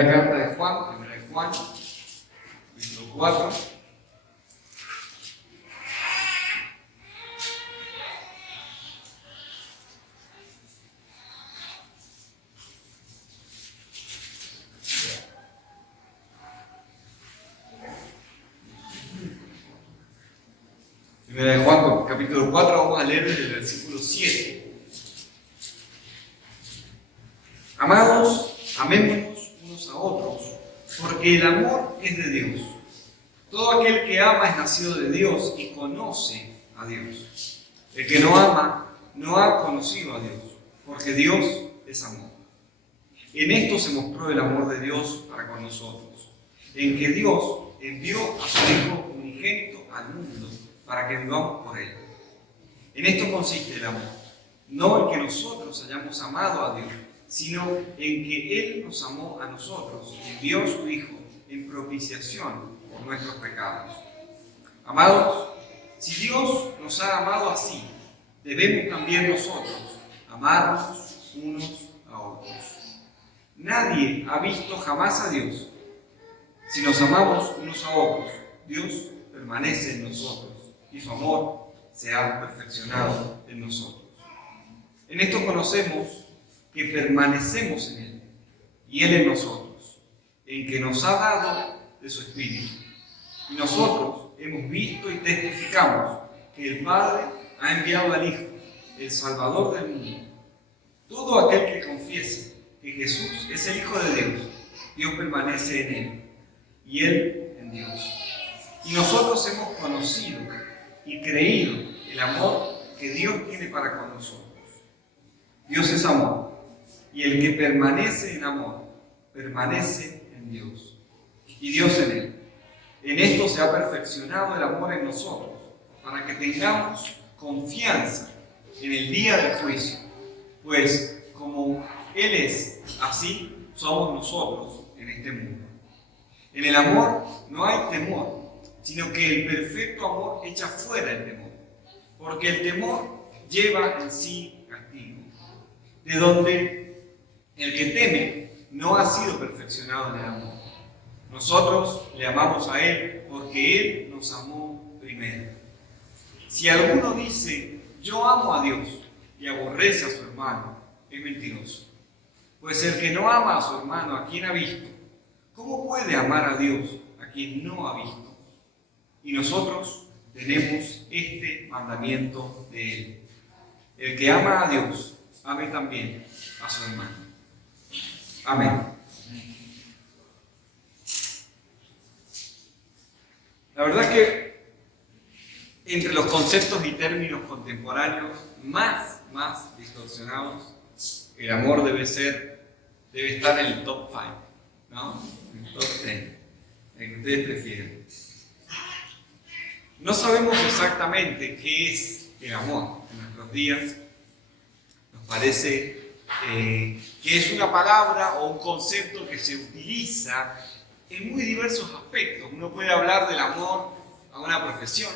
Primera carta de Juan, primera de Juan, capítulo 4. Primera de Juan, capítulo 4, vamos a leer desde el versículo 7. Amados, amémonos unos a otros, porque el amor es de Dios. Todo aquel que ama es nacido de Dios y conoce a Dios. El que no ama no ha conocido a Dios, porque Dios es amor. En esto se mostró el amor de Dios para con nosotros, en que Dios envió a su Hijo unigénito al mundo para que vivamos por Él. En esto consiste el amor, no en que nosotros hayamos amado a Dios, sino en que Él nos amó a nosotros y envió a su Hijo en propiciación por nuestros pecados. Amados, si Dios nos ha amado así, debemos también nosotros amarnos unos a otros. Nadie ha visto jamás a Dios. Si nos amamos unos a otros, Dios permanece en nosotros y su amor se ha perfeccionado en nosotros. En esto conocemos que permanecemos en Él y Él en nosotros, en que nos ha dado de su Espíritu. Y nosotros hemos visto y testificamos que el Padre ha enviado al Hijo, el Salvador del mundo. Todo aquel que confiese que Jesús es el Hijo de Dios, Dios permanece en Él y Él en Dios. Y nosotros hemos conocido y creído el amor que Dios tiene para con nosotros. Dios es amor, y el que permanece en amor, permanece en Dios, y Dios en él. En esto se ha perfeccionado el amor en nosotros, para que tengamos confianza en el día del juicio, pues como Él es, así somos nosotros en este mundo. En el amor no hay temor, sino que el perfecto amor echa fuera el temor, porque el temor lleva en sí castigo, de donde el que teme no ha sido perfeccionado en el amor. Nosotros le amamos a Él porque Él nos amó primero. Si alguno dice, yo amo a Dios, y aborrece a su hermano, es mentiroso. Pues el que no ama a su hermano, a quien ha visto, ¿cómo puede amar a Dios, a quien no ha visto? Y nosotros tenemos este mandamiento de Él: el que ama a Dios, ame también a su hermano. Amén. La verdad es que entre los conceptos y términos contemporáneos más distorsionados, el amor debe estar en el top 5, ¿no? En el top 10, el que ustedes prefieren. No sabemos exactamente qué es el amor en nuestros días. Nos parece que es una palabra o un concepto que se utiliza en muy diversos aspectos. Uno puede hablar del amor a una profesión,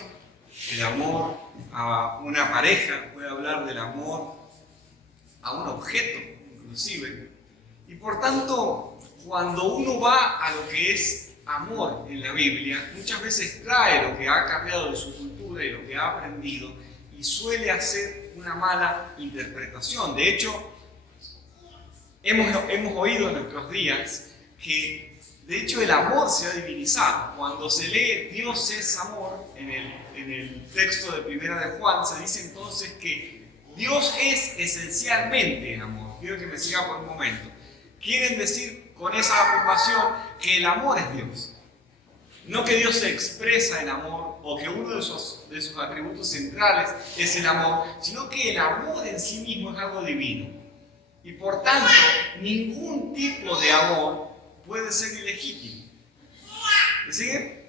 el amor a una pareja, puede hablar del amor a un objeto, inclusive. Y por tanto, cuando uno va a lo que es amor en la Biblia, muchas veces trae lo que ha cargado de su cultura y lo que ha aprendido y suele hacer una mala interpretación. De hecho, hemos oído en nuestros días que de hecho el amor se ha divinizado. Cuando se lee Dios es amor en el texto de Primera de Juan, se dice entonces que Dios es esencialmente amor. Quiero que me siga por un momento. Quieren decir con esa afirmación que el amor es Dios. No que Dios se expresa en amor o que uno de sus atributos centrales es el amor, sino que el amor en sí mismo es algo divino. Y por tanto, ningún tipo de amor puede ser ilegítimo. ¿Me siguen?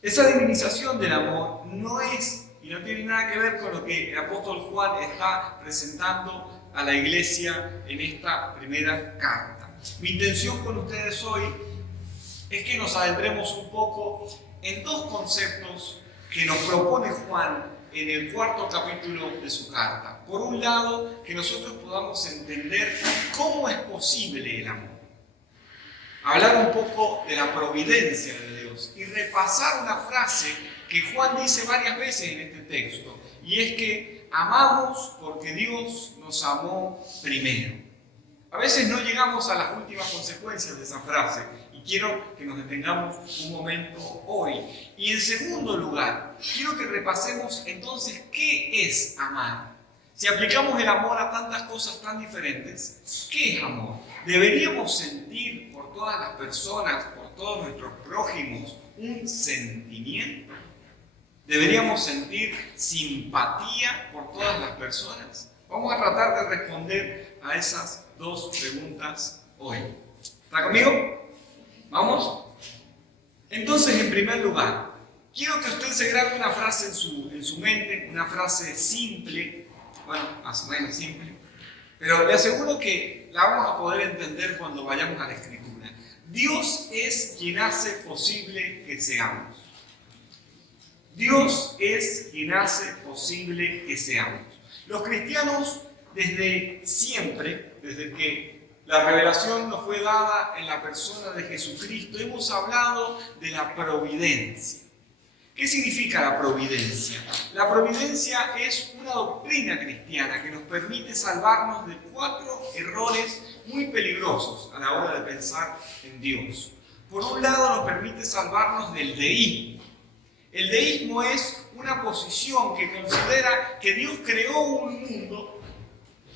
Esa divinización del amor no es y no tiene nada que ver con lo que el apóstol Juan está presentando a la iglesia en esta primera carta. Mi intención con ustedes hoy es que nos adentremos un poco en dos conceptos que nos propone Juan en el cuarto capítulo de su carta. Por un lado, que nosotros podamos entender cómo es posible el amor. hablar un poco de la providencia de Dios y repasar una frase que Juan dice varias veces en este texto, y es que amamos porque Dios nos amó primero. A veces no llegamos a las últimas consecuencias de esa frase, y quiero que nos detengamos un momento hoy. Y en segundo lugar, quiero que repasemos entonces qué es amar. Si aplicamos el amor a tantas cosas tan diferentes, ¿qué es amor? ¿Deberíamos sentir por todas las personas, por todos nuestros prójimos, un sentimiento? ¿Deberíamos sentir simpatía por todas las personas? Vamos a tratar de responder a esas dos preguntas hoy. ¿Está conmigo? ¿Vamos? Entonces, en primer lugar, quiero que usted se grabe una frase en su mente, una frase simple, bueno, más o menos simple, pero le aseguro que la vamos a poder entender cuando vayamos a la Escritura. Dios es quien hace posible que seamos. Dios es quien hace posible que seamos. Los cristianos, desde siempre, desde que la revelación nos fue dada en la persona de Jesucristo, hemos hablado de la providencia. ¿Qué significa la providencia? La providencia es una doctrina cristiana que nos permite salvarnos de 4 errores muy peligrosos a la hora de pensar en Dios. Por un lado, nos permite salvarnos del deísmo. El deísmo es una posición que considera que Dios creó un mundo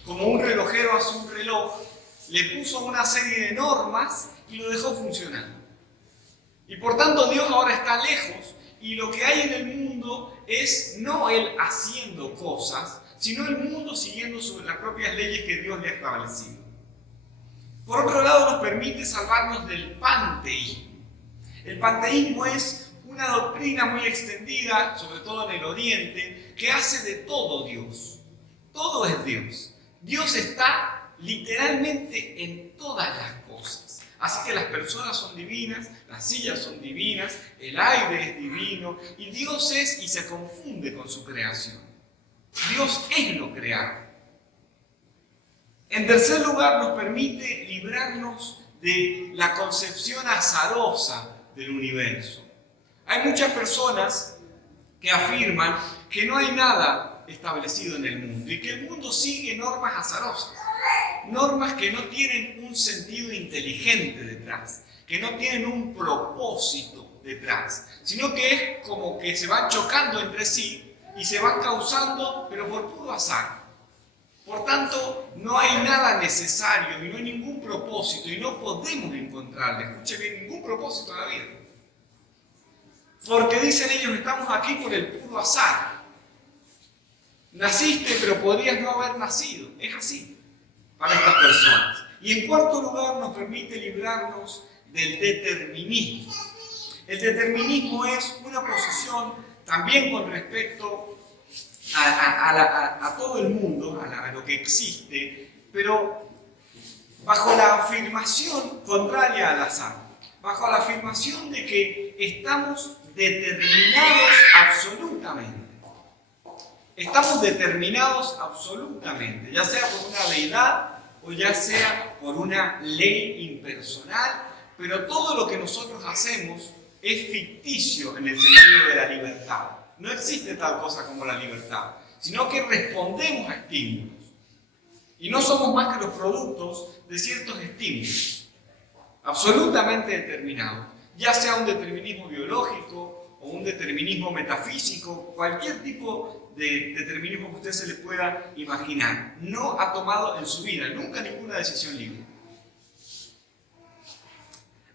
como un relojero hace un reloj, le puso una serie de normas y lo dejó funcionando. Y por tanto Dios ahora está lejos y lo que hay en el mundo es no Él haciendo cosas, sino el mundo siguiendo las propias leyes que Dios le ha establecido. Por otro lado, nos permite salvarnos del panteísmo. El panteísmo es una doctrina muy extendida, sobre todo en el Oriente, que hace de todo Dios. Todo es Dios. Dios está literalmente en todas las cosas. Así que las personas son divinas, las sillas son divinas, el aire es divino, y Dios es y se confunde con su creación. Dios es lo creado. En tercer lugar, nos permite librarnos de la concepción azarosa del universo. Hay muchas personas que afirman que no hay nada establecido en el mundo y que el mundo sigue normas azarosas, normas que no tienen un sentido inteligente detrás, que no tienen un propósito detrás, sino que es como que se van chocando entre sí y se van causando, pero por puro azar. Por tanto, no hay nada necesario y no hay ningún propósito y no podemos encontrarle, escuche bien, ningún propósito a la vida. Porque dicen ellos, estamos aquí por el puro azar. Naciste, pero podrías no haber nacido. Es así para estas personas. Y en cuarto lugar, nos permite librarnos del determinismo. El determinismo es una posición también con respecto a todo el mundo, a lo que existe, pero bajo la afirmación contraria al azar, bajo la afirmación de que estamos determinados absolutamente. Estamos determinados absolutamente, ya sea por una deidad o ya sea por una ley impersonal, pero todo lo que nosotros hacemos es ficticio en el sentido de la libertad. No existe tal cosa como la libertad, sino que respondemos a estímulos. Y no somos más que los productos de ciertos estímulos, absolutamente determinados, ya sea un determinismo biológico o un determinismo metafísico, cualquier tipo de determinismo que usted se le pueda imaginar. No ha tomado en su vida nunca ninguna decisión libre.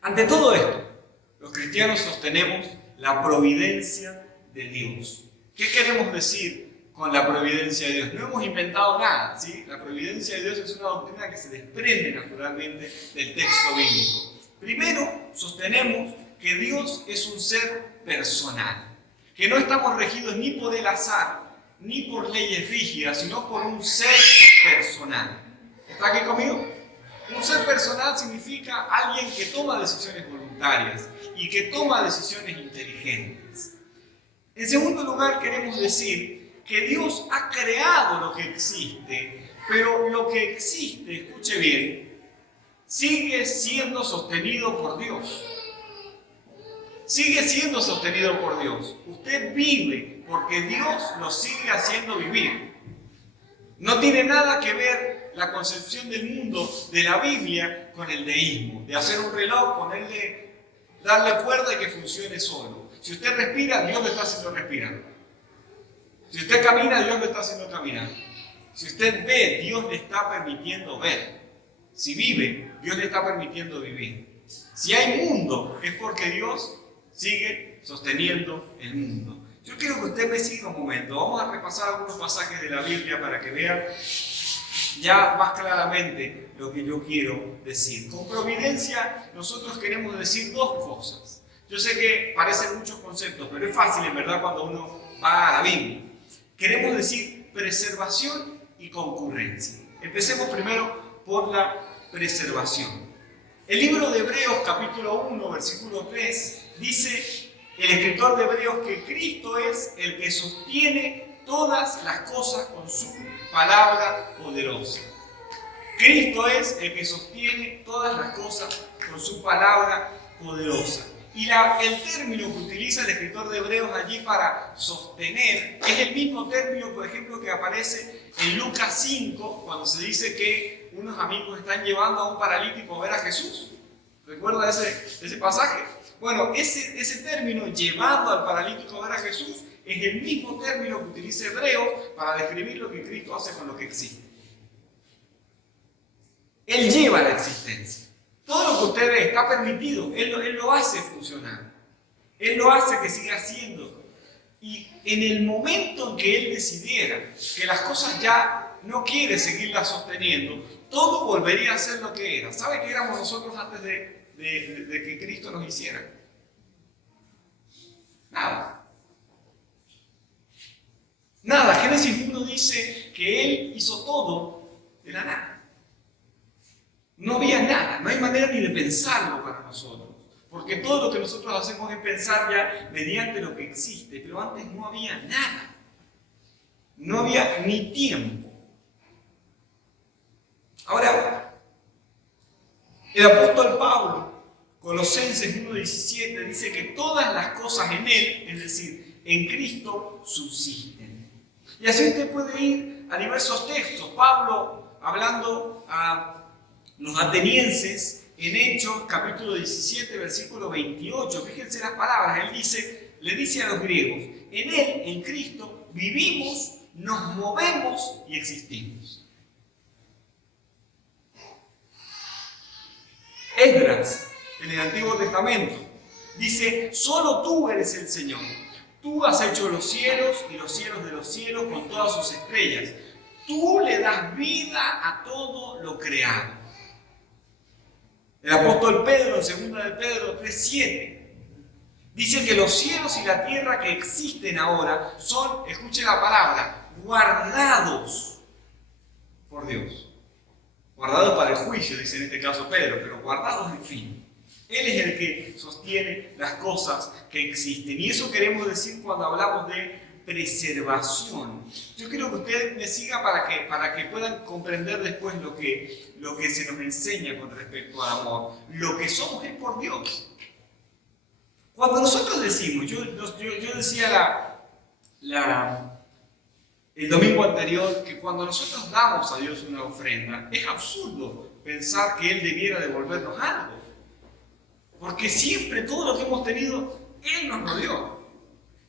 Ante todo esto, los cristianos sostenemos la providencia de Dios. ¿Qué queremos decir con la providencia de Dios? No hemos inventado nada, ¿sí? La providencia de Dios es una doctrina que se desprende naturalmente del texto bíblico. Primero, sostenemos que Dios es un ser personal, que no estamos regidos ni por el azar, ni por leyes rígidas, sino por un ser personal. ¿Está aquí conmigo? Un ser personal significa alguien que toma decisiones voluntarias y que toma decisiones inteligentes. En segundo lugar, queremos decir que Dios ha creado lo que existe, pero lo que existe, escuche bien, sigue siendo sostenido por Dios. Sigue siendo sostenido por Dios. Usted vive porque Dios lo sigue haciendo vivir. No tiene nada que ver la concepción del mundo de la Biblia con el deísmo, de hacer un reloj, darle cuerda y que funcione solo. Si usted respira, Dios lo está haciendo respirar. Si usted camina, Dios lo está haciendo caminar. Si usted ve, Dios le está permitiendo ver. Si vive, Dios le está permitiendo vivir. Si hay mundo, es porque Dios sigue sosteniendo el mundo. Yo quiero que usted me siga un momento. Vamos a repasar algunos pasajes de la Biblia para que vean ya más claramente lo que yo quiero decir. Con providencia nosotros queremos decir dos cosas. Yo sé que parecen muchos conceptos, pero es fácil en verdad cuando uno va a la Biblia. Queremos decir preservación y concurrencia. Empecemos primero por la preservación. El libro de Hebreos capítulo 1 versículo 3 dice el escritor de Hebreos que Cristo es el que sostiene todas las cosas con su palabra poderosa. Cristo es el que sostiene todas las cosas con su palabra poderosa. Y el término que utiliza el escritor de Hebreos allí para sostener es el mismo término, por ejemplo, que aparece en Lucas 5, cuando se dice que unos amigos están llevando a un paralítico a ver a Jesús. ¿Recuerda ese pasaje? Bueno, ese término, llevando al paralítico a ver a Jesús, es el mismo término que utiliza Hebreos para describir lo que Cristo hace con lo que existe. Él lleva la existencia. Todo lo que usted ve está permitido. Él lo hace funcionar. Él lo hace que siga haciendo. Y en el momento en que Él decidiera que las cosas ya no quiere seguirlas sosteniendo, todo volvería a ser lo que era. ¿Sabe qué éramos nosotros antes de que Cristo nos hiciera? Nada. Nada. Génesis 1 dice que Él hizo todo de la nada. No había nada, no hay manera ni de pensarlo para nosotros, porque todo lo que nosotros hacemos es pensar ya mediante lo que existe, pero antes no había nada, no había ni tiempo. Ahora, el apóstol Pablo, Colosenses 1:17, dice que todas las cosas en Él, es decir, en Cristo, subsisten. Y así usted puede ir a diversos textos. Pablo, hablando a los atenienses, en Hechos, capítulo 17, versículo 28, fíjense las palabras, le dice a los griegos, en Él, en Cristo, vivimos, nos movemos y existimos. Esdras, en el Antiguo Testamento, dice, solo tú eres el Señor. Tú has hecho los cielos y los cielos de los cielos con todas sus estrellas. Tú le das vida a todo lo creado. El apóstol Pedro, en 2 de Pedro 3:7, dice que los cielos y la tierra que existen ahora son, escuche la palabra, guardados por Dios. Guardados para el juicio, dice en este caso Pedro, pero guardados en fin. Él es el que sostiene las cosas que existen. Y eso queremos decir cuando hablamos de preservación. Yo quiero que usted me siga para que puedan comprender después lo que se nos enseña con respecto al amor. Lo que somos es por Dios. Cuando nosotros decimos, yo decía el domingo anterior que cuando nosotros damos a Dios una ofrenda, es absurdo pensar que Él debiera devolvernos algo. Porque siempre todo lo que hemos tenido, Él nos lo dio.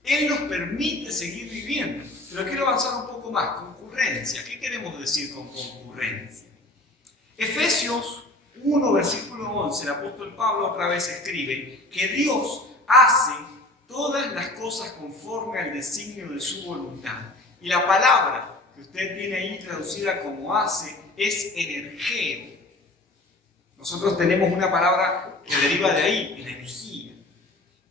Él nos permite seguir viviendo. Pero quiero avanzar un poco más. Concurrencia. ¿Qué queremos decir con concurrencia? Efesios 1, versículo 11, el apóstol Pablo otra vez escribe que Dios hace todas las cosas conforme al designio de su voluntad. Y la palabra que usted tiene ahí traducida como hace es energeo. Nosotros tenemos una palabra que deriva de ahí, energía.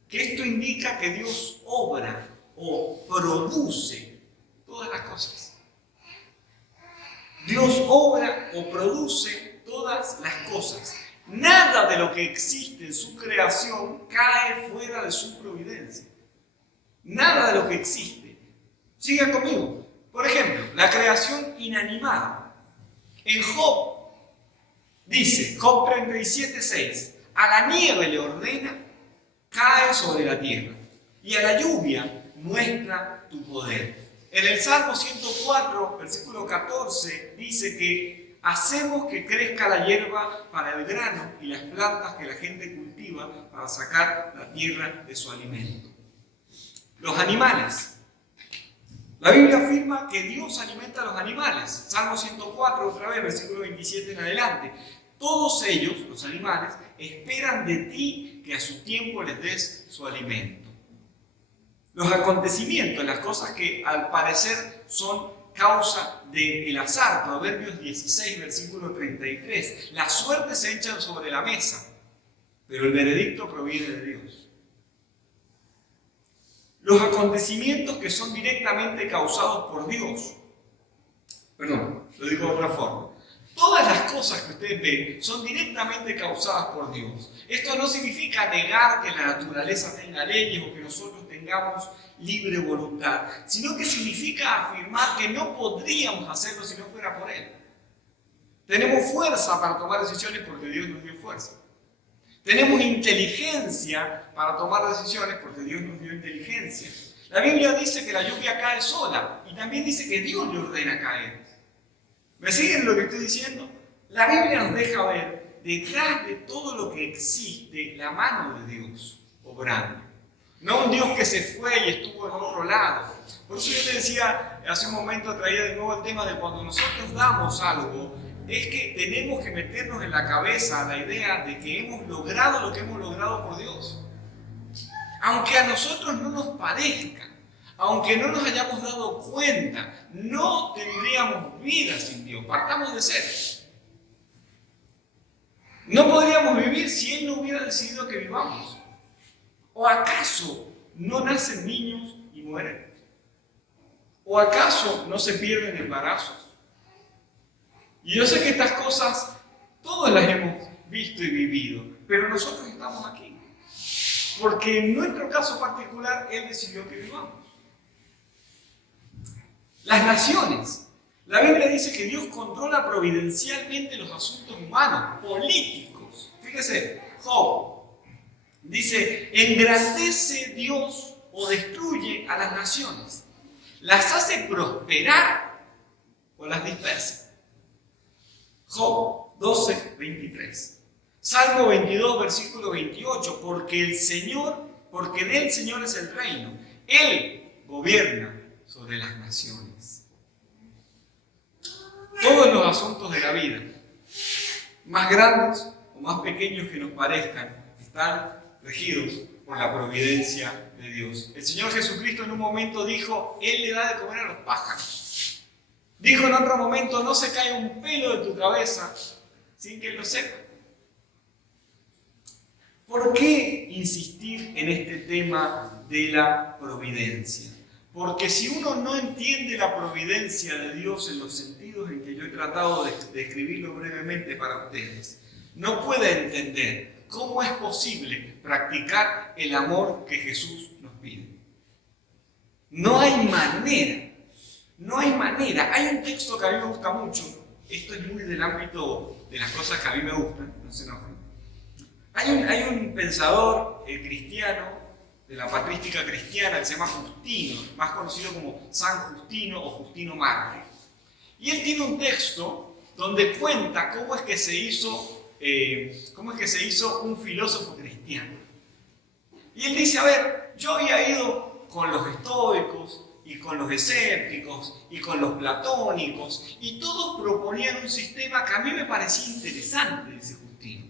Que esto indica que Dios obra o produce todas las cosas. Dios obra o produce todas las cosas. Nada de lo que existe en su creación cae fuera de su providencia. Nada de lo que existe. Sigan conmigo. Por ejemplo, la creación inanimada. En Job, Dice, Job 37:6, a la nieve le ordena, cae sobre la tierra, y a la lluvia muestra tu poder. En el Salmo 104, versículo 14, dice que hacemos que crezca la hierba para el grano y las plantas que la gente cultiva para sacar la tierra de su alimento. Los animales. La Biblia afirma que Dios alimenta a los animales. Salmo 104, otra vez, versículo 27 en adelante. Todos ellos, los animales, esperan de ti que a su tiempo les des su alimento. Los acontecimientos, las cosas que al parecer son causa del azar. Proverbios 16, versículo 33. La suerte se echa sobre la mesa, pero el veredicto proviene de Dios. Los acontecimientos que son directamente causados por Dios. Perdón, lo digo de otra forma. Todas las cosas que ustedes ven son directamente causadas por Dios. Esto no significa negar que la naturaleza tenga leyes o que nosotros tengamos libre voluntad, sino que significa afirmar que no podríamos hacerlo si no fuera por Él. Tenemos fuerza para tomar decisiones porque Dios nos dio fuerza. Tenemos inteligencia para tomar decisiones porque Dios nos dio inteligencia. La Biblia dice que la lluvia cae sola y también dice que Dios le ordena caer. ¿Me siguen lo que estoy diciendo? La Biblia nos deja ver detrás de todo lo que existe la mano de Dios obrando. No un Dios que se fue y estuvo en otro lado. Por eso yo te decía hace un momento, traía de nuevo el tema de cuando nosotros damos algo, es que tenemos que meternos en la cabeza la idea de que hemos logrado lo que hemos logrado por Dios. Aunque a nosotros no nos parezca, aunque no nos hayamos dado cuenta, no tendríamos vida sin Dios. Partamos de cero. No podríamos vivir si Él no hubiera decidido que vivamos. ¿O acaso no nacen niños y mueren? ¿O acaso no se pierden embarazos? Y yo sé que estas cosas todas las hemos visto y vivido, pero nosotros estamos aquí. Porque en nuestro caso particular, Él decidió que vivamos. Las naciones. La Biblia dice que Dios controla providencialmente los asuntos humanos, políticos. Fíjese, Job dice, engrandece Dios o destruye a las naciones. ¿Las hace prosperar o las dispersa? Job 12, 23. Salmo 22, versículo 28. Porque del Señor es el reino. Él gobierna sobre las naciones. Todos los asuntos de la vida, más grandes o más pequeños que nos parezcan, están regidos por la providencia de Dios. El Señor Jesucristo en un momento dijo, Él le da de comer a los pájaros. Dijo en otro momento, no se cae un pelo de tu cabeza sin que Él lo sepa. ¿Por qué insistir en este tema de la providencia? Porque si uno no entiende la providencia de Dios en los sentidos en que yo he tratado de describirlo brevemente para ustedes, no puede entender cómo es posible practicar el amor que Jesús nos pide. No hay manera. No hay manera. Hay un texto que a mí me gusta mucho. Esto es muy del ámbito de las cosas que a mí me gustan. No se enojen. Hay un pensador cristiano, de la patrística cristiana, que se llama Justino, más conocido como San Justino o Justino Mártir. Y él tiene un texto donde cuenta cómo es que se hizo un filósofo cristiano. Y él dice, a ver, yo había ido con los estoicos, y con los escépticos, y con los platónicos, y todos proponían un sistema que a mí me parecía interesante, dice Justino.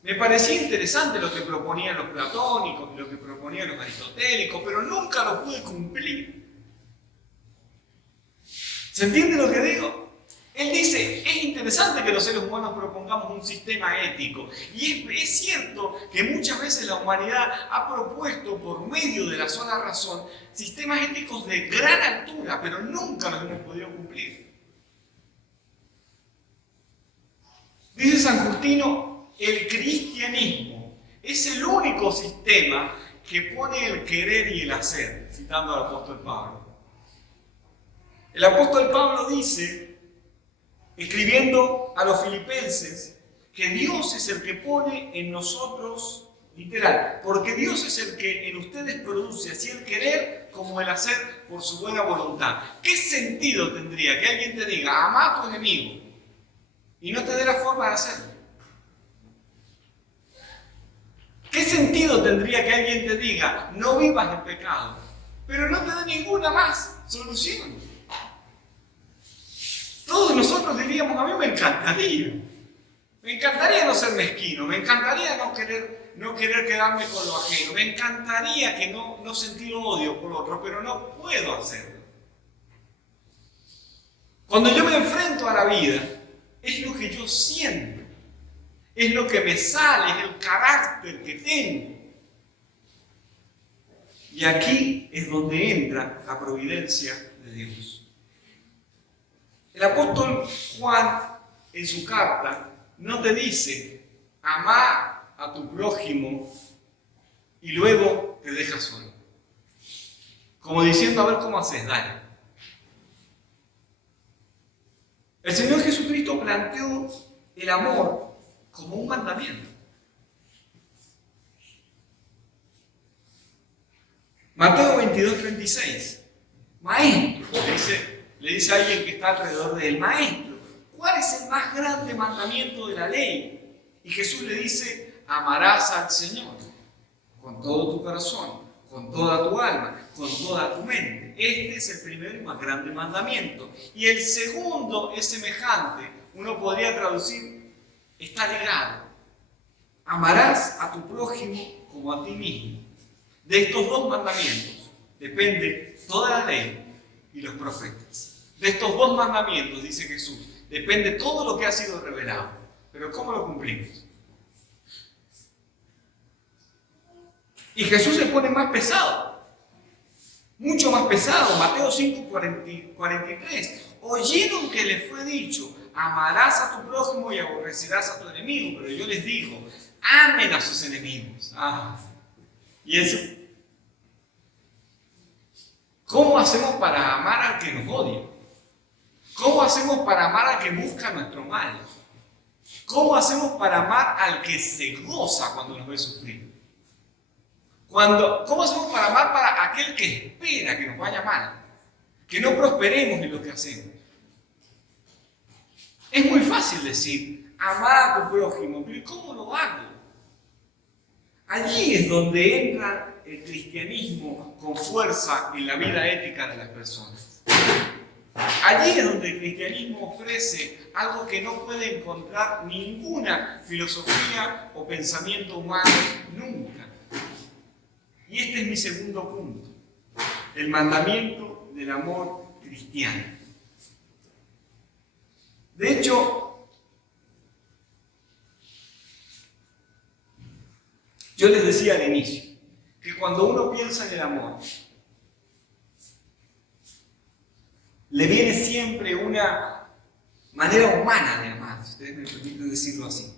Me parecía interesante lo que proponían los platónicos, lo que proponían los aristotélicos, pero nunca lo pude cumplir. ¿Se entiende lo que digo? Él dice, es interesante que los seres humanos propongamos un sistema ético. Y es cierto que muchas veces la humanidad ha propuesto por medio de la sola razón sistemas éticos de gran altura, pero nunca los hemos podido cumplir. Dice San Justino, el cristianismo es el único sistema que pone el querer y el hacer, citando al apóstol Pablo. El apóstol Pablo dice, escribiendo a los filipenses, que Dios es el que pone en nosotros, literal, porque Dios es el que en ustedes produce así el querer como el hacer por su buena voluntad. ¿Qué sentido tendría que alguien te diga, ama a tu enemigo, y no te dé la forma de hacerlo? ¿Qué sentido tendría que alguien te diga, no vivas en pecado, pero no te dé ninguna más solución? Todos nosotros diríamos, a mí me encantaría. Me encantaría no ser mezquino, me encantaría no querer quedarme con lo ajeno, me encantaría que no sentir odio por otro, pero no puedo hacerlo. Cuando yo me enfrento a la vida, es lo que yo siento, es lo que me sale, es el carácter que tengo. Y aquí es donde entra la providencia de Dios. El apóstol Juan, en su carta, no te dice, amá a tu prójimo y luego te deja solo. Como diciendo, a ver cómo haces, dale. El Señor Jesucristo planteó el amor como un mandamiento. Mateo 22:36. Maestro, le dice a alguien que está alrededor de él, maestro, ¿cuál es el más grande mandamiento de la ley? Y Jesús le dice, amarás al Señor con todo tu corazón, con toda tu alma, con toda tu mente. Este es el primer y más grande mandamiento. Y el segundo es semejante. Uno podría traducir, está ligado. Amarás a tu prójimo como a ti mismo. De estos dos mandamientos depende toda la ley y los profetas. De estos dos mandamientos, dice Jesús, depende todo lo que ha sido revelado. Pero ¿cómo lo cumplimos? Y Jesús se pone más pesado, mucho más pesado. Mateo 5:43. Oyeron que les fue dicho, amarás a tu prójimo y aborrecerás a tu enemigo. Pero yo les digo, amen a sus enemigos. ¿Y eso? ¿Cómo hacemos para amar al que nos odia? ¿Cómo hacemos para amar al que busca nuestro mal? ¿Cómo hacemos para amar al que se goza cuando nos ve sufrir? ¿Cómo hacemos para amar para aquel que espera que nos vaya mal? Que no prosperemos en lo que hacemos. Es muy fácil decir, amar a tu prójimo, pero ¿cómo lo hago? Allí es donde entra el cristianismo con fuerza en la vida ética de las personas. Allí es donde el cristianismo ofrece algo que no puede encontrar ninguna filosofía o pensamiento humano nunca. Y este es mi segundo punto, el mandamiento del amor cristiano. De hecho, yo les decía al inicio, que cuando uno piensa en el amor, le viene siempre una manera humana de amar, si ustedes me permiten decirlo así.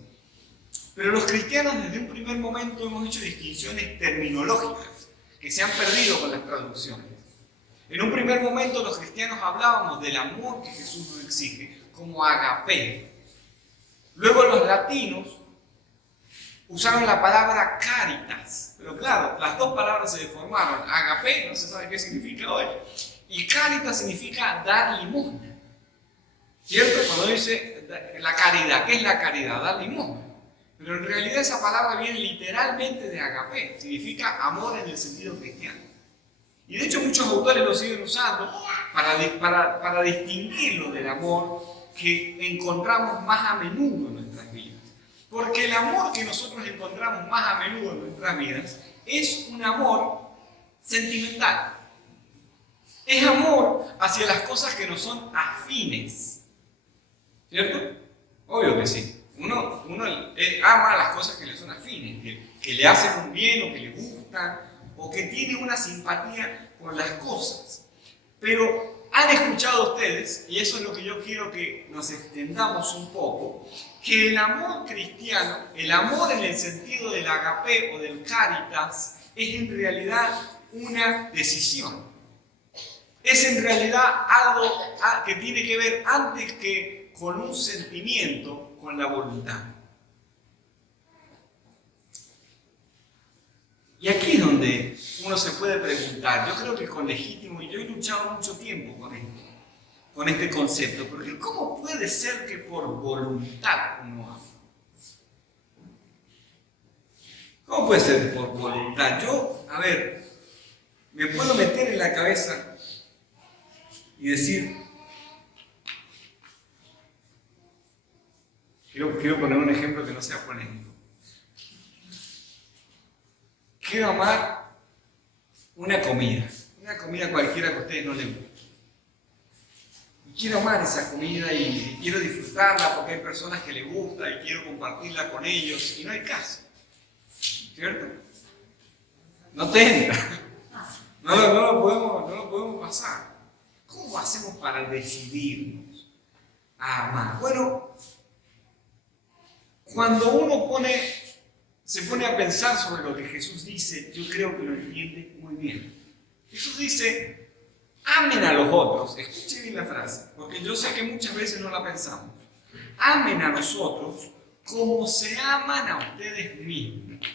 Pero los cristianos desde un primer momento hemos hecho distinciones terminológicas que se han perdido con las traducciones. En un primer momento los cristianos hablábamos del amor que Jesús nos exige como agape. Luego los latinos usaron la palabra caritas, pero claro, las dos palabras se deformaron. Agape no se sabe qué significa hoy, y caritas significa dar limosna. ¿Cierto? Cuando dice la caridad, ¿qué es la caridad? Dar limosna. Pero en realidad esa palabra viene literalmente de agape, significa amor en el sentido cristiano. Y de hecho muchos autores lo siguen usando para distinguirlo del amor que encontramos más a menudo en nuestras vidas. Porque el amor que nosotros encontramos más a menudo en nuestras vidas es un amor sentimental. Es amor hacia las cosas que nos son afines. ¿Cierto? Obvio que sí. Uno ama las cosas que le son afines, que le hacen un bien o que le gustan, o que tiene una simpatía por las cosas. Pero han escuchado ustedes, y eso es lo que yo quiero que nos extendamos un poco, que el amor cristiano, el amor en el sentido del agape o del caritas, es en realidad una decisión. Es en realidad algo que tiene que ver antes que con un sentimiento, con la voluntad. Y aquí es donde uno se puede preguntar, yo creo que con legítimo, y yo he luchado mucho tiempo con este concepto, porque ¿cómo puede ser que por voluntad uno ama? ¿Cómo puede ser por voluntad? Yo, a ver, me puedo meter en la cabeza y decir, quiero poner un ejemplo que no sea polémico. Quiero amar una comida cualquiera que a ustedes no les guste. Y quiero amar esa comida y quiero disfrutarla porque hay personas que les gusta y quiero compartirla con ellos y no hay caso. ¿Cierto? No te entra. No lo podemos pasar. ¿Cómo hacemos para decidirnos a amar? Bueno, cuando uno se pone a pensar sobre lo que Jesús dice, yo creo que lo entiende muy bien. Jesús dice, amen a los otros. Escuchen bien la frase, porque yo sé que muchas veces no la pensamos. Amen a los otros como se aman a ustedes mismos.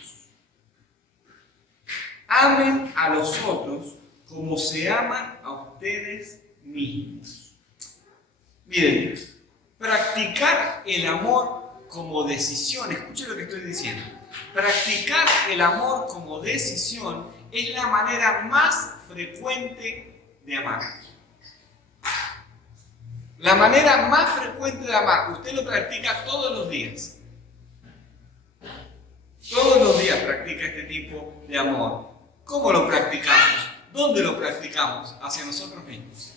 Amen a los otros como se aman a ustedes mismos. Miren, practicar el amor como decisión, escuchen lo que estoy diciendo. Practicar el amor como decisión es la manera más frecuente de amar. La manera más frecuente de amar, usted lo practica todos los días. Todos los días practica este tipo de amor. ¿Cómo lo practicamos? ¿Dónde lo practicamos? Hacia nosotros mismos.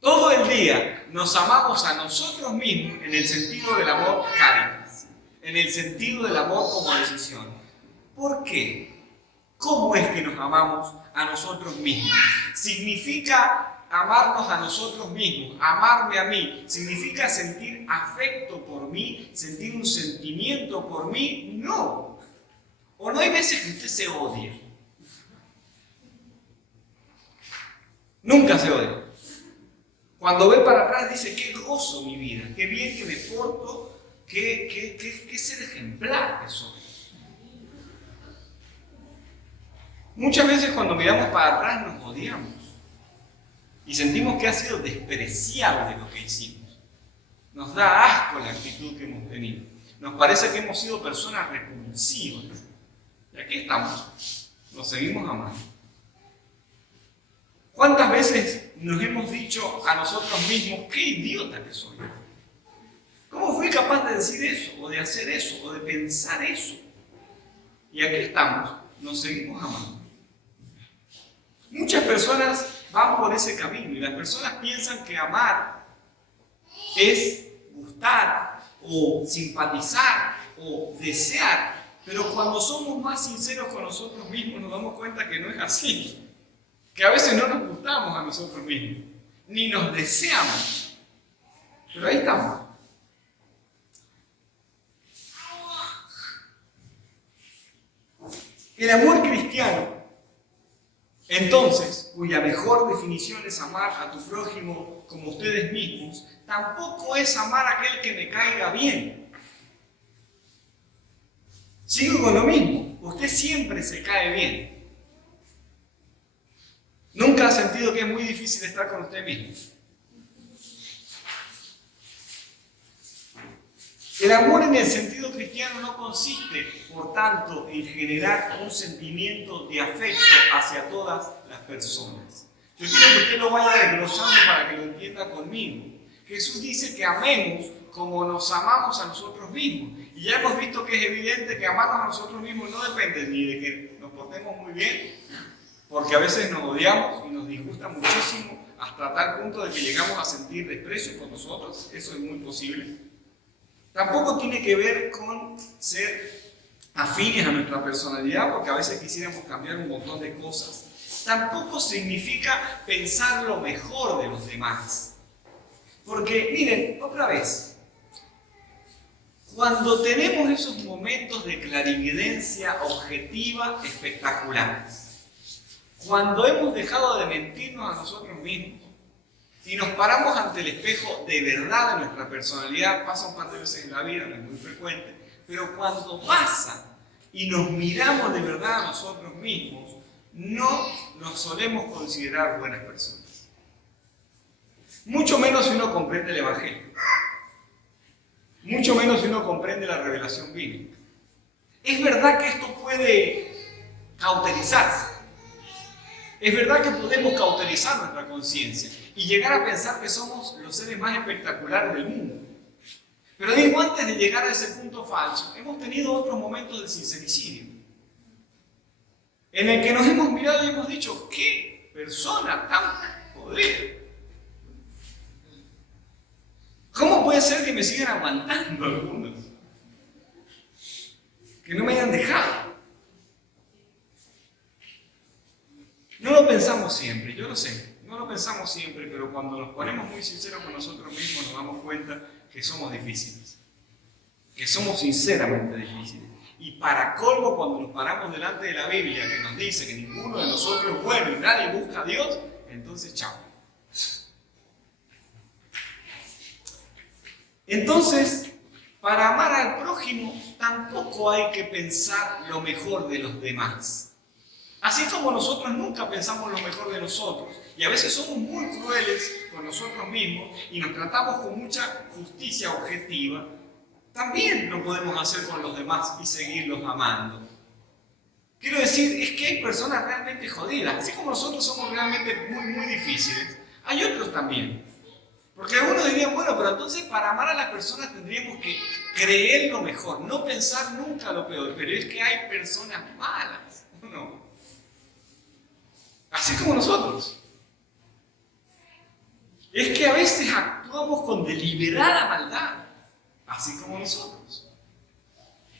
Todo el día nos amamos a nosotros mismos en el sentido del amor caritas, en el sentido del amor como decisión. ¿Por qué? ¿Cómo es que nos amamos a nosotros mismos? ¿Significa amarnos a nosotros mismos, amarme a mí? ¿Significa sentir afecto por mí, sentir un sentimiento por mí? No. ¿O no hay veces que usted se odia? Nunca se odia. Cuando ve para atrás dice, qué gozo mi vida, qué bien que me porto, qué ser ejemplar que soy. Muchas veces cuando miramos para atrás nos odiamos y sentimos que ha sido despreciable lo que hicimos. Nos da asco la actitud que hemos tenido. Nos parece que hemos sido personas repulsivas. Y aquí estamos, nos seguimos amando. ¿Cuántas veces nos hemos dicho a nosotros mismos, qué idiota que soy? ¿Cómo fui capaz de decir eso, o de hacer eso, o de pensar eso? Y aquí estamos, nos seguimos amando. Muchas personas van por ese camino y las personas piensan que amar es gustar, o simpatizar, o desear. Pero cuando somos más sinceros con nosotros mismos nos damos cuenta que no es así. Que a veces no nos gustamos a nosotros mismos, ni nos deseamos. Pero ahí estamos. El amor cristiano, entonces, cuya mejor definición es amar a tu prójimo como ustedes mismos, tampoco es amar a aquel que me caiga bien. Sigo con lo mismo, usted siempre se cae bien. ¿Nunca ha sentido que es muy difícil estar con usted mismo? El amor en el sentido cristiano no consiste, por tanto, en generar un sentimiento de afecto hacia todas las personas. Yo quiero que usted lo vaya desglosando para que lo entienda conmigo. Jesús dice que amemos como nos amamos a nosotros mismos. Y ya hemos visto que es evidente que amarnos a nosotros mismos no depende ni de que nos portemos muy bien, porque a veces nos odiamos y nos disgusta muchísimo hasta tal punto de que llegamos a sentir desprecio por nosotros. Eso es muy posible. Tampoco tiene que ver con ser afines a nuestra personalidad, porque a veces quisiéramos cambiar un montón de cosas. Tampoco significa pensar lo mejor de los demás. Porque, miren, otra vez, cuando tenemos esos momentos de clarividencia objetiva espectaculares, cuando hemos dejado de mentirnos a nosotros mismos y nos paramos ante el espejo de verdad de nuestra personalidad, pasa un par de veces en la vida, no es muy frecuente, pero cuando pasa, y nos miramos de verdad a nosotros mismos, no nos solemos considerar buenas personas. Mucho menos si uno comprende el Evangelio. Mucho menos si uno comprende la revelación bíblica. Es verdad que esto puede cauterizarse. Es verdad que podemos cauterizar nuestra conciencia y llegar a pensar que somos los seres más espectaculares del mundo. Pero digo, antes de llegar a ese punto falso, hemos tenido otros momentos de sincericidio, en el que nos hemos mirado y hemos dicho, ¡qué persona tan podrida! ¿Cómo puede ser que me sigan aguantando algunos? Que no me hayan dejado. No lo pensamos siempre, yo lo sé, no lo pensamos siempre, pero cuando nos ponemos muy sinceros con nosotros mismos nos damos cuenta que somos difíciles, que somos sinceramente difíciles. Y para colmo, cuando nos paramos delante de la Biblia, que nos dice que ninguno de nosotros es bueno y nadie busca a Dios, entonces chao. Entonces, para amar al prójimo tampoco hay que pensar lo mejor de los demás. Así como nosotros nunca pensamos lo mejor de nosotros, y a veces somos muy crueles con nosotros mismos y nos tratamos con mucha justicia objetiva, también lo podemos hacer con los demás y seguirlos amando. Quiero decir, es que hay personas realmente jodidas, así como nosotros somos realmente muy difíciles, hay otros también. Porque algunos dirían, bueno, pero entonces para amar a las personas tendríamos que creer lo mejor, no pensar nunca lo peor, pero es que hay personas malas, ¿no? Así como nosotros. Es que a veces actuamos con deliberada maldad, así como nosotros.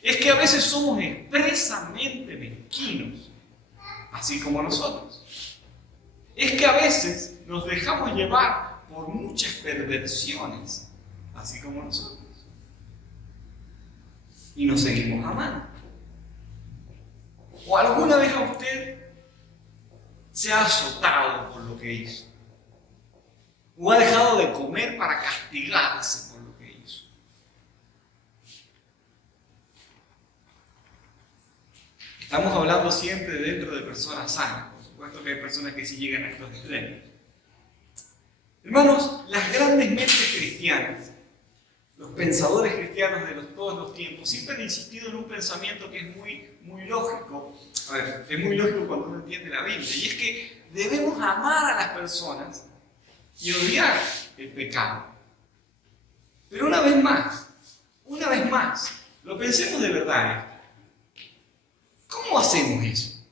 Es que a veces somos expresamente mezquinos, así como nosotros. Es que a veces nos dejamos llevar por muchas perversiones, así como nosotros. Y nos seguimos amando. ¿O alguna vez a usted se ha azotado por lo que hizo? ¿O ha dejado de comer para castigarse por lo que hizo? Estamos hablando siempre dentro de personas sanas. Por supuesto que hay personas que sí llegan a estos extremos. Hermanos, las grandes mentes cristianas, los pensadores cristianos de todos los tiempos, siempre han insistido en un pensamiento que es muy lógico. A ver, es muy lógico cuando uno entiende la Biblia. Y es que debemos amar a las personas y odiar el pecado. Pero una vez más, lo pensemos de verdad. ¿Cómo hacemos eso?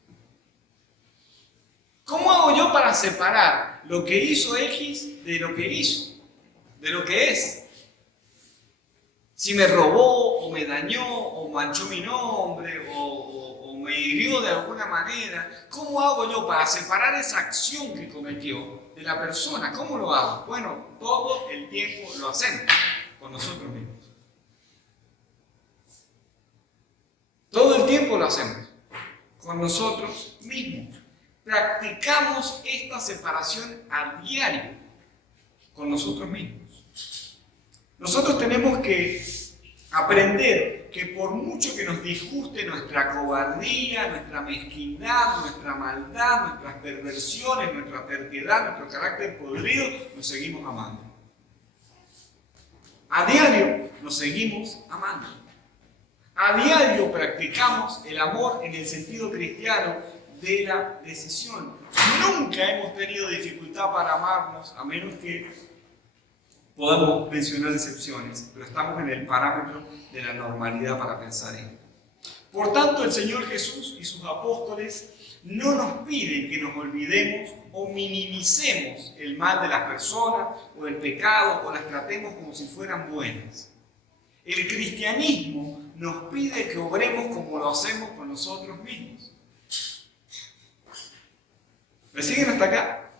¿Cómo hago yo para separar lo que hizo X de lo que hizo? De lo que es. Si me robó, o me dañó, o manchó mi nombre, o me hirió de alguna manera, ¿cómo hago yo para separar esa acción que cometió de la persona? ¿Cómo lo hago? Bueno, todo el tiempo lo hacemos con nosotros mismos. Todo el tiempo lo hacemos con nosotros mismos. Practicamos esta separación a diario con nosotros mismos. Nosotros tenemos que aprender que por mucho que nos disguste nuestra cobardía, nuestra mezquindad, nuestra maldad, nuestras perversiones, nuestra terquedad, nuestro carácter podrido, nos seguimos amando. A diario nos seguimos amando. A diario practicamos el amor en el sentido cristiano de la decisión. Nunca hemos tenido dificultad para amarnos, a menos que podamos mencionar excepciones, pero estamos en el parámetro de la normalidad para pensar en ello. Por tanto, el Señor Jesús y sus apóstoles no nos piden que nos olvidemos o minimicemos el mal de las personas o el pecado o las tratemos como si fueran buenas. El cristianismo nos pide que obremos como lo hacemos con nosotros mismos. ¿Me siguen hasta acá?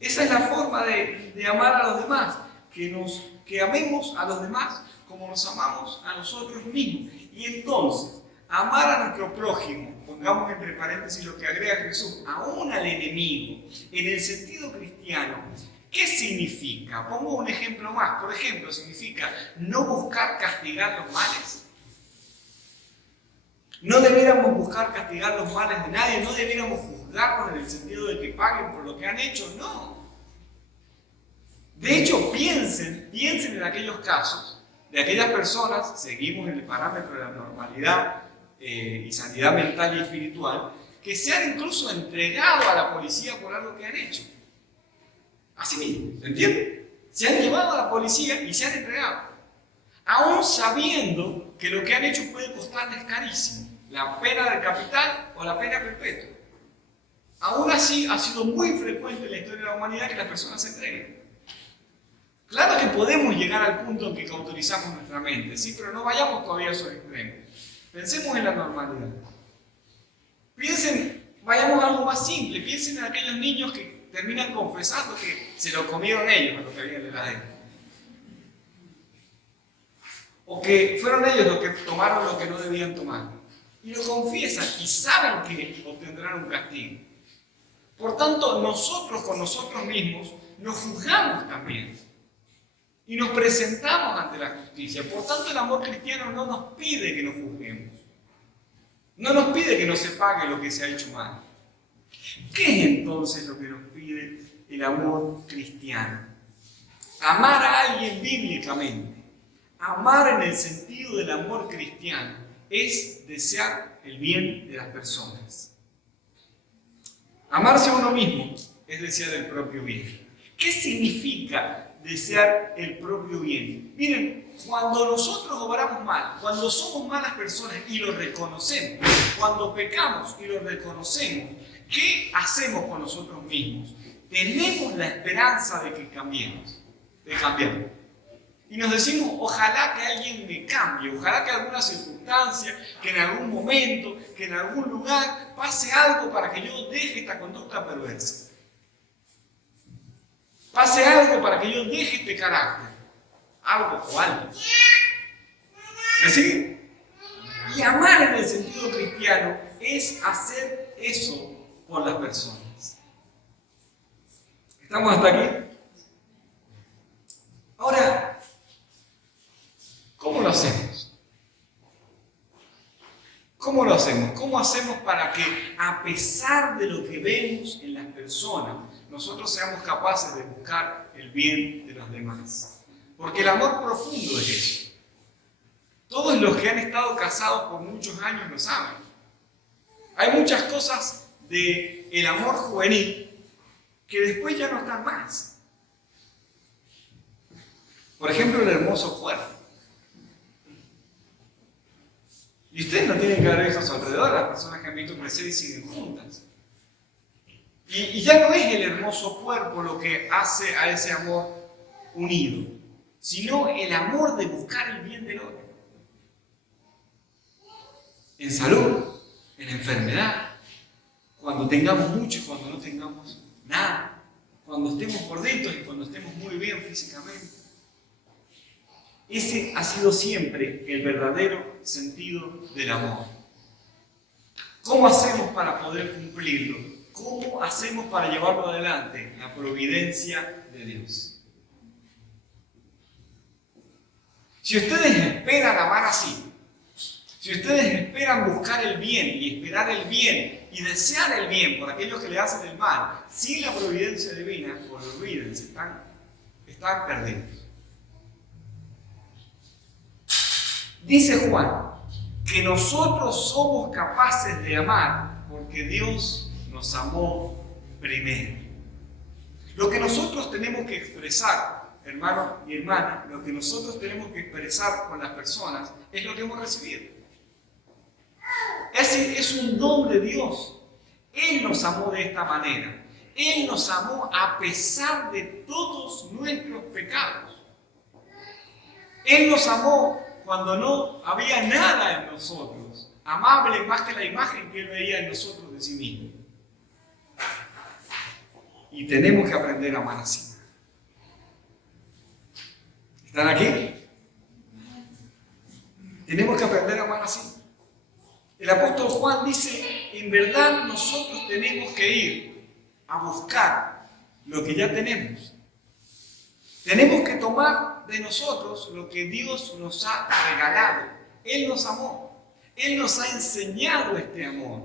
Esa es la forma de amar a los demás, que amemos a los demás como nos amamos a nosotros mismos. Y entonces, amar a nuestro prójimo, pongamos entre paréntesis lo que agrega Jesús, aún al enemigo, en el sentido cristiano, ¿qué significa? Pongo un ejemplo más. Por ejemplo, significa no buscar castigar los males. No debiéramos buscar castigar los males de nadie, no debiéramos juzgarlos en el sentido de que paguen por lo que han hecho, no. De hecho, piensen en aquellos casos de aquellas personas, seguimos en el parámetro de la normalidad y sanidad mental y espiritual, que se han incluso entregado a la policía por algo que han hecho. Así mismo, ¿se entiende? Se han llevado a la policía y se han entregado, aún sabiendo que lo que han hecho puede costarles carísimo, la pena del capital o la pena perpetua. Aún así, ha sido muy frecuente en la historia de la humanidad que las personas se entreguen. Claro que podemos llegar al punto en que cauterizamos nuestra mente, sí, pero no vayamos todavía a esos extremos. Pensemos en la normalidad. Vayamos a algo más simple, piensen en aquellos niños que terminan confesando que se lo comieron ellos a lo que había en la heladera. O que fueron ellos los que tomaron lo que no debían tomar. Y lo confiesan y saben que obtendrán un castigo. Por tanto, nosotros con nosotros mismos nos juzgamos también. Y nos presentamos ante la justicia. Por tanto, el amor cristiano no nos pide que nos juzguemos. No nos pide que no se pague lo que se ha hecho mal. ¿Qué es entonces lo que nos pide el amor cristiano? Amar a alguien bíblicamente. Amar en el sentido del amor cristiano es desear el bien de las personas. Amarse a uno mismo es desear el propio bien. ¿Qué significa desear el propio bien? Miren, cuando nosotros obramos mal, cuando somos malas personas y lo reconocemos, cuando pecamos y lo reconocemos, ¿qué hacemos con nosotros mismos? Tenemos la esperanza de que cambiemos, de cambiar. Y nos decimos, ojalá que alguien me cambie, ojalá que alguna circunstancia, que en algún momento, que en algún lugar pase algo para que yo deje esta conducta perversa. Pase algo para que yo deje este carácter. Algo o algo. ¿Me siguen? Y amar en el sentido cristiano es hacer eso por las personas. ¿Estamos hasta aquí? Ahora, ¿cómo lo hacemos? ¿Cómo lo hacemos? ¿Cómo hacemos para que, a pesar de lo que vemos en las personas, nosotros seamos capaces de buscar el bien de los demás? Porque el amor profundo es eso. Todos los que han estado casados por muchos años lo saben. Hay muchas cosas del amor juvenil que después ya no están más. Por ejemplo, el hermoso cuerpo. Y ustedes no tienen que haber visto a su alrededor, las personas que han visto crecer y siguen juntas. Y ya no es el hermoso cuerpo lo que hace a ese amor unido, sino el amor de buscar el bien del otro. En salud, en enfermedad, cuando tengamos mucho y cuando no tengamos nada, cuando estemos por dentro y cuando estemos muy bien físicamente. Ese ha sido siempre el verdadero sentido del amor. ¿Cómo hacemos para poder cumplirlo? ¿Cómo hacemos para llevarlo adelante? La providencia de Dios. Si ustedes esperan amar así, si ustedes esperan buscar el bien y esperar el bien y desear el bien por aquellos que le hacen el mal, sin la providencia divina, olvídense, están perdidos. Dice Juan que nosotros somos capaces de amar porque Dios nos amó primero. Lo que nosotros tenemos que expresar, hermanos y hermanas, lo que nosotros tenemos que expresar con las personas es lo que hemos recibido. Es un don de Dios. Él nos amó de esta manera. Él nos amó a pesar de todos nuestros pecados. Él nos amó cuando no había nada en nosotros, amable más que la imagen que Él veía en nosotros de sí mismo. Y tenemos que aprender a amar así. ¿Están aquí? Tenemos que aprender a amar así. El apóstol Juan dice, en verdad nosotros tenemos que ir a buscar lo que ya tenemos. Tenemos que tomar de nosotros lo que Dios nos ha regalado. Él nos amó. Él nos ha enseñado este amor.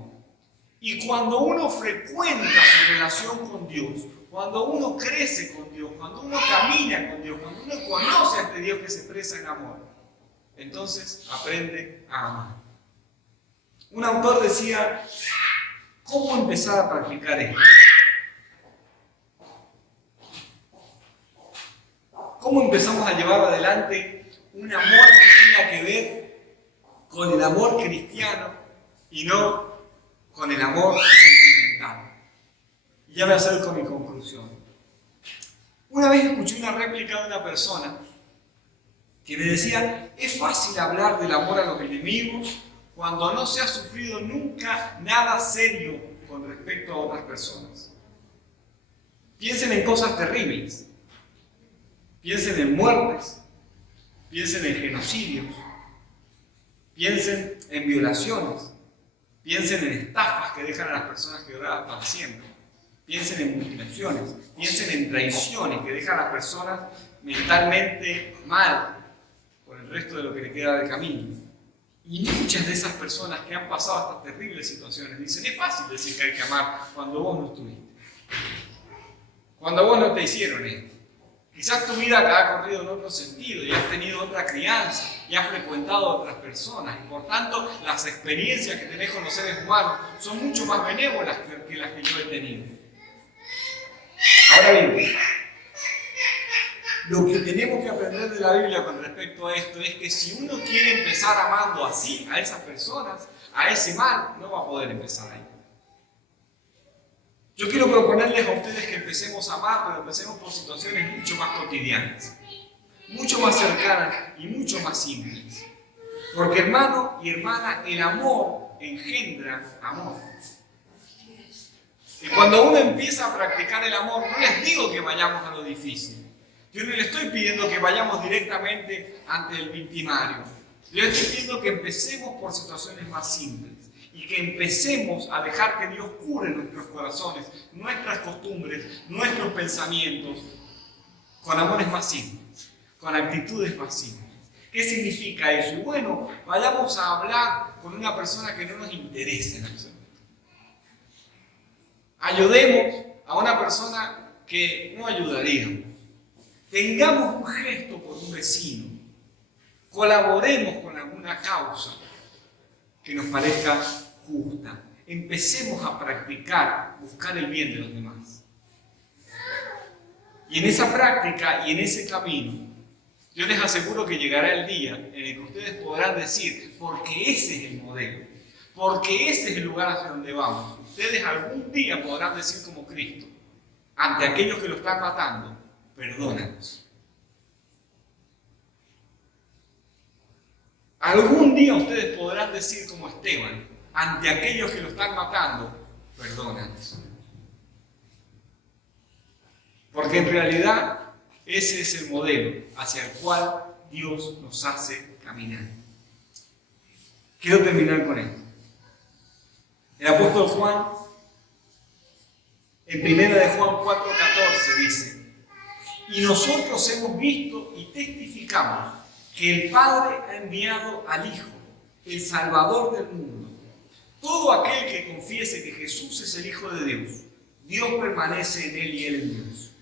Y cuando uno frecuenta su relación con Dios, cuando uno crece con Dios, cuando uno camina con Dios, cuando uno conoce a este Dios que se expresa en amor, entonces aprende a amar. Un autor decía, ¿cómo empezar a practicar esto? ¿Cómo empezamos a llevar adelante un amor que tenga que ver con el amor cristiano y no con el amor sentimental? Y ya me acerco a mi conclusión. Una vez escuché una réplica de una persona que me decía, es fácil hablar del amor a los enemigos cuando no se ha sufrido nunca nada serio con respecto a otras personas. Piensen en cosas terribles. Piensen en muertes, piensen en genocidios, piensen en violaciones, piensen en estafas que dejan a las personas quebradas para siempre, piensen en mutilaciones, piensen en traiciones que dejan a las personas mentalmente mal por el resto de lo que le queda de camino. Y muchas de esas personas que han pasado estas terribles situaciones dicen, es fácil decir que hay que amar cuando vos no estuviste, cuando vos no te hicieron esto. Quizás tu vida ha corrido en otro sentido y has tenido otra crianza y has frecuentado a otras personas. Y por tanto, las experiencias que tenés con los seres humanos son mucho más benévolas que las que yo he tenido. Ahora bien, lo que tenemos que aprender de la Biblia con respecto a esto es que si uno quiere empezar amando así a esas personas, a ese mal, no va a poder empezar ahí. Yo quiero proponerles a ustedes que empecemos a amar, pero empecemos por situaciones mucho más cotidianas, mucho más cercanas y mucho más simples. Porque hermano y hermana, el amor engendra amor. Y cuando uno empieza a practicar el amor, no les digo que vayamos a lo difícil. Yo no les estoy pidiendo que vayamos directamente ante el victimario. Yo les estoy pidiendo que empecemos por situaciones más simples. Y que empecemos a dejar que Dios cure nuestros corazones, nuestras costumbres, nuestros pensamientos, con amores más simples, con actitudes más simples. ¿Qué significa eso? Y bueno, vayamos a hablar con una persona que no nos interese en absoluto. Ayudemos a una persona que no ayudaríamos. Tengamos un gesto por un vecino. Colaboremos con alguna causa que nos parezca justa. Empecemos a practicar, buscar el bien de los demás. Y en esa práctica y en ese camino, yo les aseguro que llegará el día en el que ustedes podrán decir, porque ese es el modelo, porque ese es el lugar hacia donde vamos. Ustedes algún día podrán decir como Cristo, ante aquellos que lo están matando, perdónanos. Algún día ustedes podrán decir como Esteban, ante aquellos que lo están matando, perdónanos. Porque en realidad ese es el modelo hacia el cual Dios nos hace caminar. Quiero terminar con esto. El apóstol Juan, en 1 de Juan 4:14 dice, y nosotros hemos visto y testificamos que el Padre ha enviado al Hijo, el Salvador del mundo. Todo aquel que confiese que Jesús es el Hijo de Dios, Dios permanece en él y él en Dios.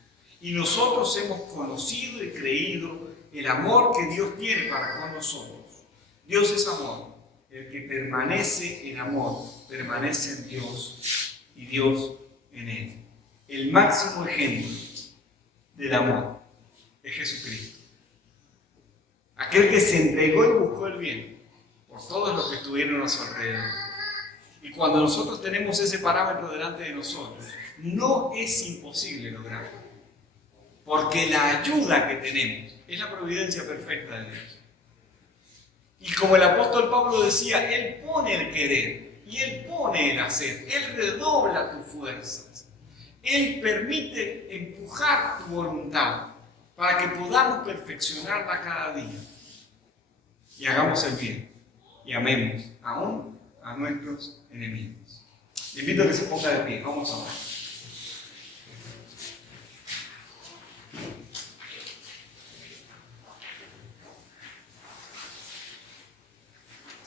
Y nosotros hemos conocido y creído el amor que Dios tiene para con nosotros. Dios es amor. El que permanece en amor, permanece en Dios y Dios en él. El máximo ejemplo del amor es Jesucristo. Aquel que se entregó y buscó el bien por todos los que estuvieron a su alrededor. Y cuando nosotros tenemos ese parámetro delante de nosotros, no es imposible lograrlo. Porque la ayuda que tenemos es la providencia perfecta de Dios. Y como el apóstol Pablo decía, Él pone el querer y Él pone el hacer. Él redobla tus fuerzas. Él permite empujar tu voluntad para que podamos perfeccionarla cada día. Y hagamos el bien. Y amemos aún a nuestros enemigos. Le invito a que se ponga de pie. Vamos a orar.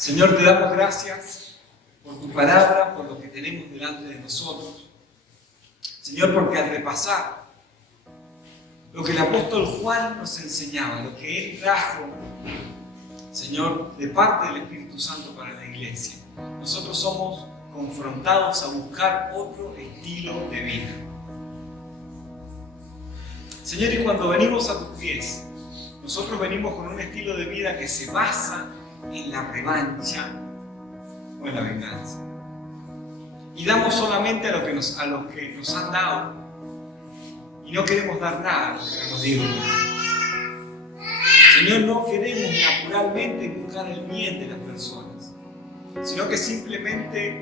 Señor, te damos gracias por tu palabra, por lo que tenemos delante de nosotros. Señor, porque al repasar lo que el apóstol Juan nos enseñaba, lo que él trajo, Señor, de parte del Espíritu Santo para la iglesia, nosotros somos confrontados a buscar otro estilo de vida. Señor, y cuando venimos a tus pies, nosotros venimos con un estilo de vida que se basa en la revancha o en la venganza. Y damos solamente a los que nos han dado. Y no queremos dar nada a los que no nos dieron nada. Señor, no queremos naturalmente buscar el bien de las personas, sino que simplemente,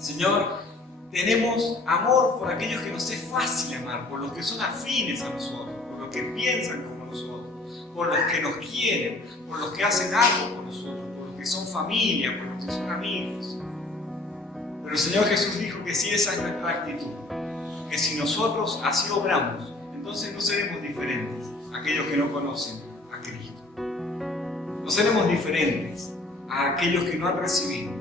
Señor, tenemos amor por aquellos que nos es fácil amar, por los que son afines a nosotros, por los que piensan como nosotros, por los que nos quieren, por los que hacen algo por nosotros, por los que son familia, por los que son amigos. Pero el Señor Jesús dijo que si esa es nuestra actitud, que si nosotros así obramos, entonces no seremos diferentes a aquellos que no conocen a Cristo. No seremos diferentes a aquellos que no han recibido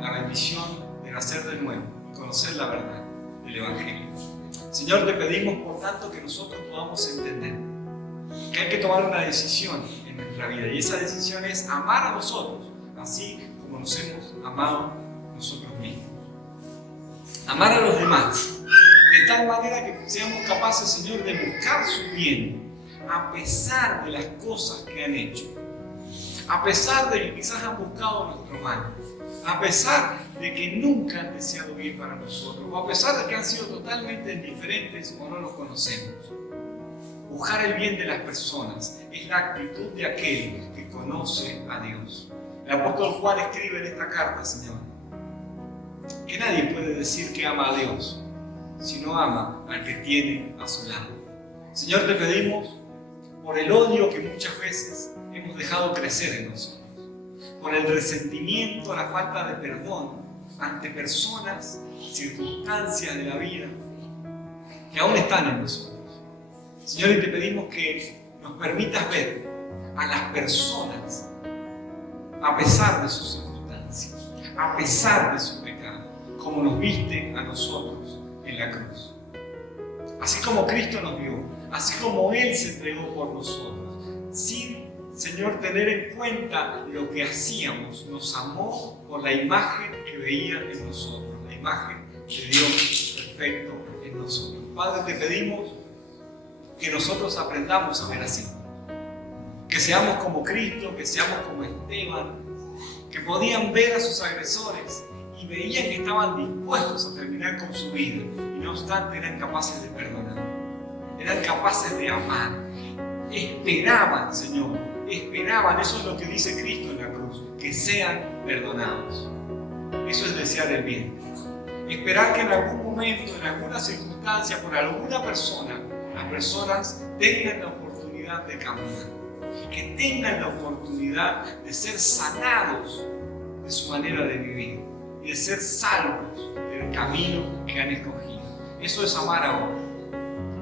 la bendición de nacer de nuevo y conocer la verdad del Evangelio. Señor, te pedimos por tanto que nosotros podamos entender que hay que tomar una decisión en nuestra vida, y esa decisión es amar a nosotros así como nos hemos amado nosotros mismos. Amar a los demás de tal manera que seamos capaces, Señor, de buscar su bien a pesar de las cosas que han hecho, a pesar de que quizás han buscado nuestro mal, a pesar de que nunca han deseado bien para nosotros, o a pesar de que han sido totalmente indiferentes o no los conocemos. Buscar el bien de las personas es la actitud de aquel que conoce a Dios. El apóstol Juan escribe en esta carta, Señor, que nadie puede decir que ama a Dios si no ama al que tiene a su lado. Señor, te pedimos por el odio que muchas veces hemos dejado crecer en nosotros, por el resentimiento, la falta de perdón ante personas, circunstancias de la vida que aún están en nosotros. Señor, y te pedimos que nos permitas ver a las personas a pesar de sus circunstancias, a pesar de su pecado, como nos viste a nosotros en la cruz. Así como Cristo nos vio, así como Él se entregó por nosotros, sin, Señor, tener en cuenta lo que hacíamos, nos amó por la imagen que veía en nosotros, la imagen de Dios perfecto en nosotros. Padre, te pedimos que nosotros aprendamos a ver así, que seamos como Cristo, que seamos como Esteban, que podían ver a sus agresores y veían que estaban dispuestos a terminar con su vida, y no obstante eran capaces de perdonar, eran capaces de amar, esperaban, Señor, esperaban. Eso es lo que dice Cristo en la cruz, que sean perdonados. Eso es desear el bien, esperar que en algún momento, en alguna circunstancia, por alguna persona, las personas tengan la oportunidad de cambiar, que tengan la oportunidad de ser sanados de su manera de vivir y de ser salvos del camino que han escogido. Eso es amar a otro.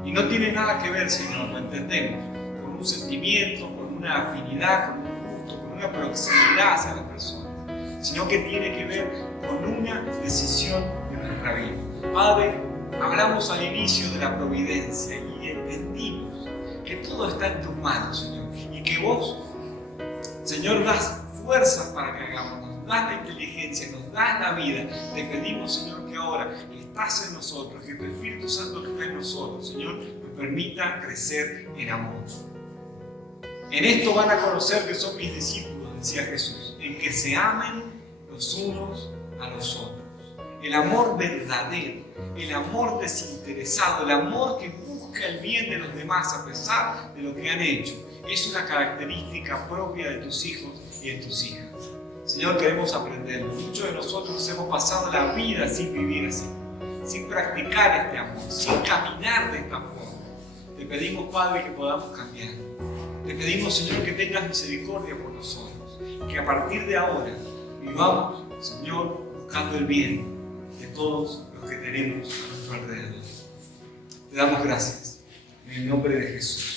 Y no tiene nada que ver, Señor, lo entendemos, con un sentimiento, con una afinidad, con un gusto, con una proximidad hacia las personas, sino que tiene que ver con una decisión de nuestra vida. Padre, hablamos al inicio de la providencia y entendimos que todo está en tus manos, Señor, y que vos, Señor, das fuerzas para que hagamos, nos das la inteligencia, nos das la vida. Te pedimos, Señor, que ahora que estás en nosotros, que tu Espíritu Santo que está en nosotros, Señor, nos permita crecer en amor. En esto van a conocer que son mis discípulos, decía Jesús, en que se amen los unos a los otros. El amor verdadero, el amor desinteresado, el amor que busca el bien de los demás a pesar de lo que han hecho, es una característica propia de tus hijos y de tus hijas. Señor, queremos aprenderlo. Muchos de nosotros hemos pasado la vida sin vivir así, sin practicar este amor, sin caminar de esta forma. Te pedimos, Padre, que podamos cambiar. Te pedimos, Señor, que tengas misericordia por nosotros, que a partir de ahora vivamos, Señor, buscando el bien de todos los que tenemos a nuestro alrededor. Te damos gracias en el nombre de Jesús.